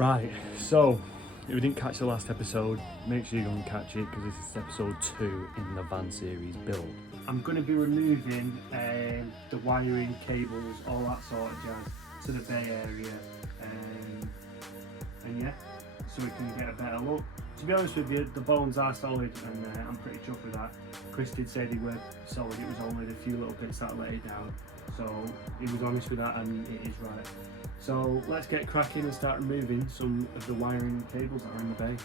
Right, so if you didn't catch the last episode, make sure you go and catch it because this is episode 2 in the van series build. I'm going to be removing the wiring, cables, all that sort of jazz to the bay area, and yeah, so we can get a better look. To be honest with you, the bones are solid and I'm pretty chuffed with that. Chris did say they were solid, it was only the few little bits that let it down, so he was honest with that and it is right. So let's get cracking and start removing some of the wiring cables that are in the bay.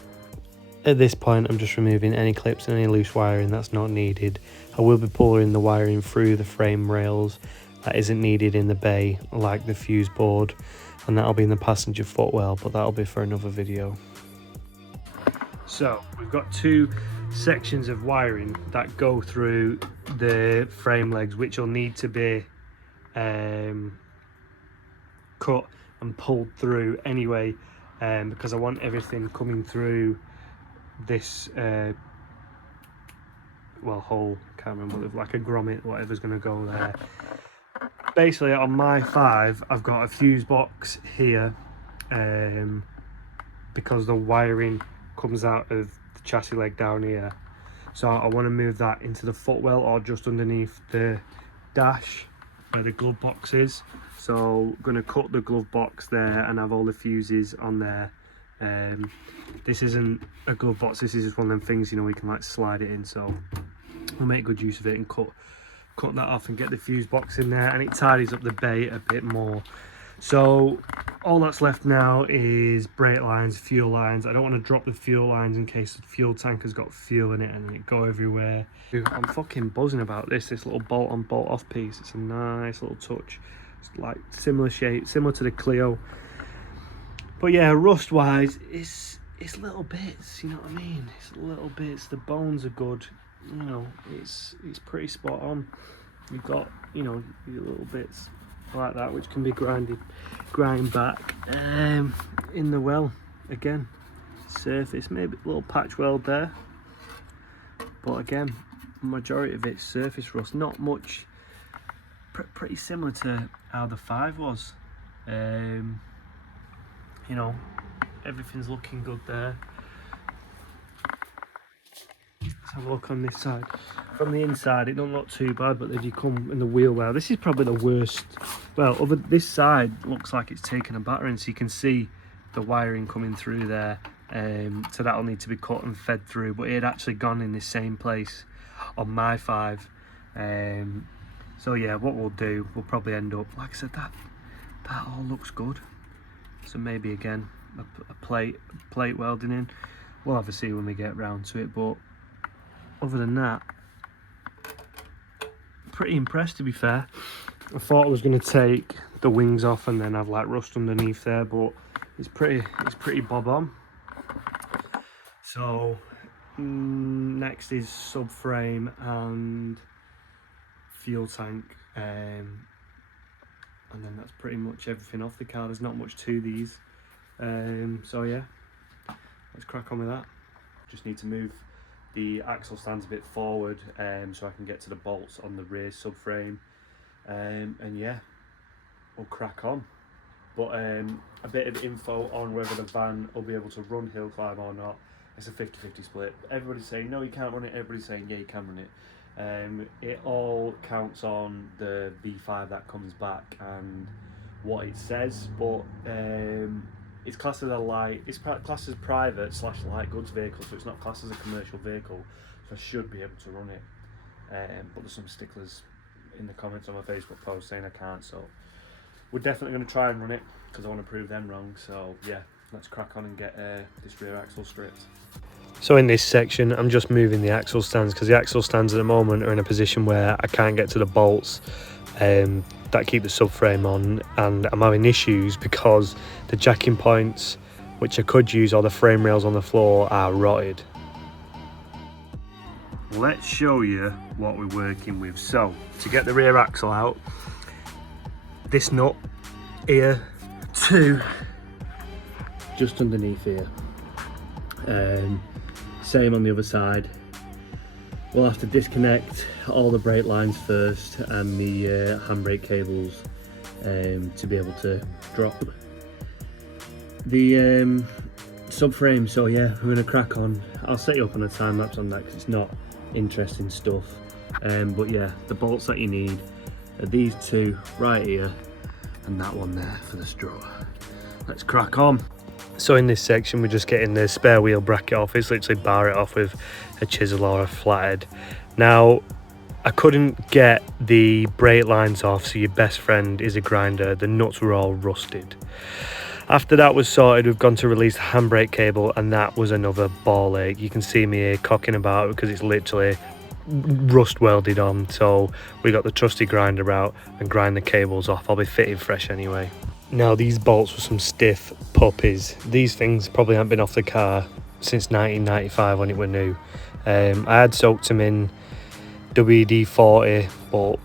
At this point I'm just removing any clips and any loose wiring that's not needed. I will be pulling the wiring through the frame rails that isn't needed in the bay, like the fuse board, and that'll be in the passenger footwell, but that'll be for another video. So we've got 2 sections of wiring that go through the frame legs, which will need to be cut and pulled through anyway, because I want everything coming through this hole, can't remember, like a grommet, whatever's going to go there. Basically on my 5 I've got a fuse box here, because the wiring comes out of the chassis leg down here, so I want to move that into the footwell or just underneath the dash where the glove box is. So I'm going to cut the glove box there and have all the fuses on there. This isn't a glove box, this is just one of them things, you know, we can like slide it in, so we'll make good use of it and cut that off and get the fuse box in there, and it tidies up the bay a bit more. So all that's left now is brake lines, fuel lines. I don't want to drop the fuel lines in case the fuel tank has got fuel in it and it go everywhere. I'm fucking buzzing about this little bolt on bolt off piece. It's a nice little touch. It's like similar shape, similar to the Clio. But yeah, rust wise, it's little bits, you know what I mean? It's little bits. The bones are good, you know, it's pretty spot on. You've got, you know, your little bits like that which can be grind back in the well. Again, surface, maybe a little patch weld there, but again, majority of it's surface rust, not much. Pretty similar to how the 5 was. You know, everything's looking good there. Let's have a look on this side. From the inside, it don't look too bad, but if you come in the wheel well, this is probably the worst. Well, this side looks like it's taken a battering, so you can see the wiring coming through there. So that'll need to be cut and fed through, but it had actually gone in the same place on my 5. So yeah, what we'll do, we'll probably end up, like I said, that all looks good. So maybe again a plate welding in. We'll have to see when we get round to it, but other than that, pretty impressed, to be fair. I thought I was going to take the wings off and then have like rust underneath there, but it's pretty bob on. So next is subframe and fuel tank, and then that's pretty much everything off the car. There's not much to these, so yeah, let's crack on with that. Just need to move the axle stands a bit forward so I can get to the bolts on the rear subframe, and yeah, we'll crack on. But a bit of info on whether the van will be able to run hill climb or not. It's a 50-50 split. Everybody's saying no, you can't run it. Everybody's saying yeah, you can run it. It all counts on the V5 that comes back and what it says, but it's classed as a light, it's classed as private / light goods vehicle, so it's not classed as a commercial vehicle, so I should be able to run it. But there's some sticklers in the comments on my Facebook post saying I can't, so we're definitely going to try and run it because I want to prove them wrong. So yeah, let's crack on and get this rear axle stripped. So in this section I'm just moving the axle stands because the axle stands at the moment are in a position where I can't get to the bolts that keep the subframe on, and I'm having issues because the jacking points which I could use, or the frame rails on the floor, are rotted. Let's show you what we're working with. So to get the rear axle out, this nut here to just underneath here, same on the other side. We'll have to disconnect all the brake lines first and the handbrake cables to be able to drop the subframe. So yeah, we're gonna crack on. I'll set you up on a time lapse on that because it's not interesting stuff. But yeah, the bolts that you need are these two right here and that one there for the strut. Let's crack on. So in this section we're just getting the spare wheel bracket off. It's literally bar it off with a chisel or a flathead. Now I couldn't get the brake lines off, so your best friend is a grinder. The nuts were all rusted. After that was sorted, we've gone to release the handbrake cable, and that was another ball ache. You can see me here cocking about because it's literally rust welded on. So we got the trusty grinder out and grind the cables off. I'll be fitting fresh anyway. Now these bolts were some stiff puppies. These things probably haven't been off the car since 1995 when it were new. I had soaked them in WD-40, but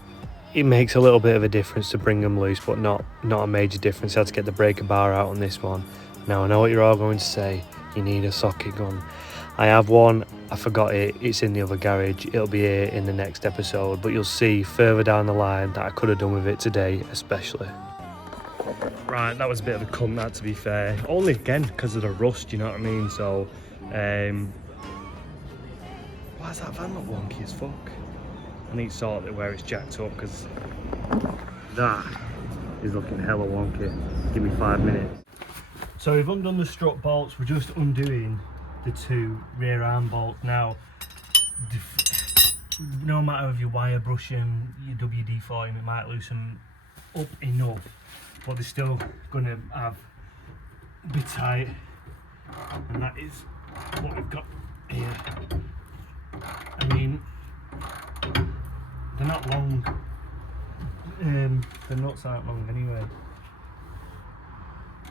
it makes a little bit of a difference to bring them loose, but not a major difference. I had to get the breaker bar out on this one. Now I know what you're all going to say, you need a socket gun. I have one, I forgot it, it's in the other garage. It'll be here in the next episode, but you'll see further down the line that I could have done with it today especially. Right, that was a bit of a cunt, that, to be fair. Only again because of the rust, you know what I mean? So why does that van look wonky as fuck? I need to sort it where it's jacked up because that is looking hella wonky. Give me 5 minutes. So we've undone the strut bolts, we're just undoing the two rear arm bolts. Now, no matter if you wire brush them, you WD-40 them, it might loosen up enough, but they're still going to have a bit tight, and that is what we've got here. I mean, they're not long, the nuts aren't long anyway,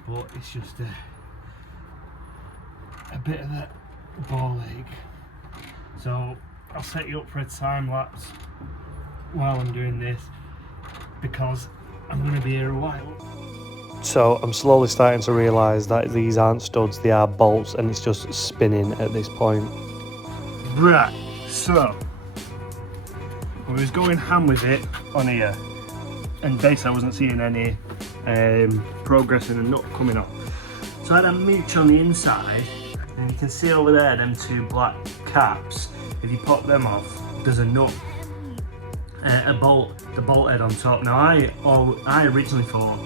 but it's just a bit of a ball ache. So I'll set you up for a time lapse while I'm doing this because I'm going to be here a while. So I'm slowly starting to realise that these aren't studs, they are bolts, and it's just spinning at this point. Right, so I was going ham with it on here, and basically I wasn't seeing any progress in the nut coming off. So I had a mooch on the inside, and you can see over there them two black caps. If you pop them off, there's a nut, the bolt head on top. Now I originally thought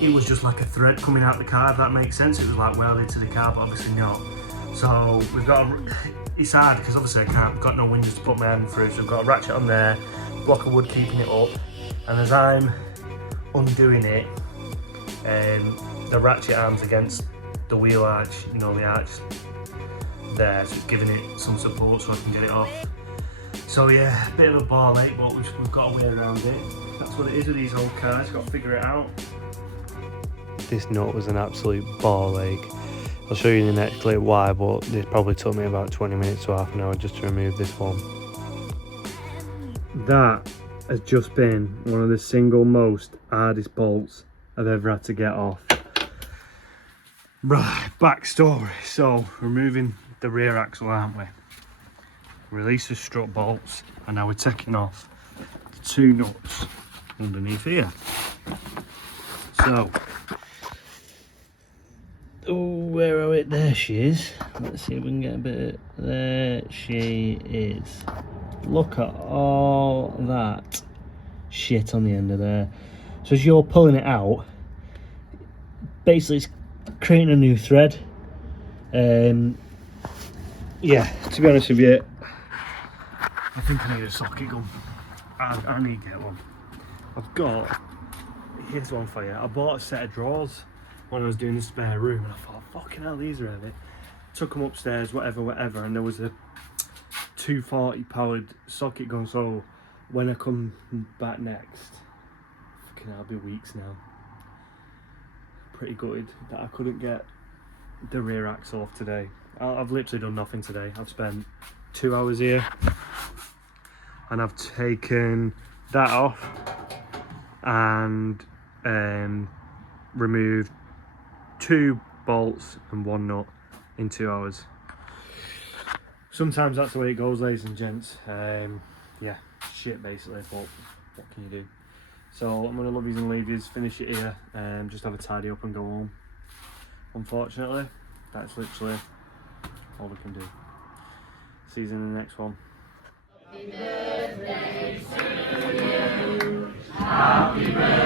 it was just like a thread coming out the car, if that makes sense. It was like welded to the car, but obviously not. So we've got it's hard because obviously I've got no windows to put my hand through, so I've got a ratchet on there, block of wood keeping it up, and as I'm undoing it, the ratchet arm's against the wheel arch, you know, the arch there, so it's giving it some support so I can get it off. So yeah, a bit of a ball ache, but we've got a way around it. That's what it is with these old cars, got to figure it out. This nut was an absolute ball ache. I'll show you in the next clip why, but this probably took me about 20 minutes to half an hour just to remove this one. That has just been one of the single most hardest bolts I've ever had to get off. Right, backstory. So, removing the rear axle, aren't we? Release the strut bolts, and now we're taking off the two nuts underneath here. So, oh, where are we? There she is. Let's see if we can get a bit of, there she is. Look at all that shit on the end of there. So as you're pulling it out, basically it's creating a new thread. Yeah, to be honest with you, I think I need a socket gun. I need to get one. I've got, here's one for you. I bought a set of drawers when I was doing the spare room, and I thought, fucking hell, these are heavy. Took them upstairs, whatever, and there was a 240 powered socket gun, so when I come back next, fucking hell, it'll be weeks now. Pretty gutted that I couldn't get the rear axle off today. I've literally done nothing today. I've spent 2 hours here, and I've taken that off and removed 2 bolts and 1 nut in 2 hours. Sometimes that's the way it goes, ladies and gents. Yeah, shit basically, but what can you do? So I'm gonna love yous and leave yous, finish it here, and just have a tidy up and go home. unfortunately, that's literally all we can do. See you in the next one. Happy birthday to you. Happy birthday.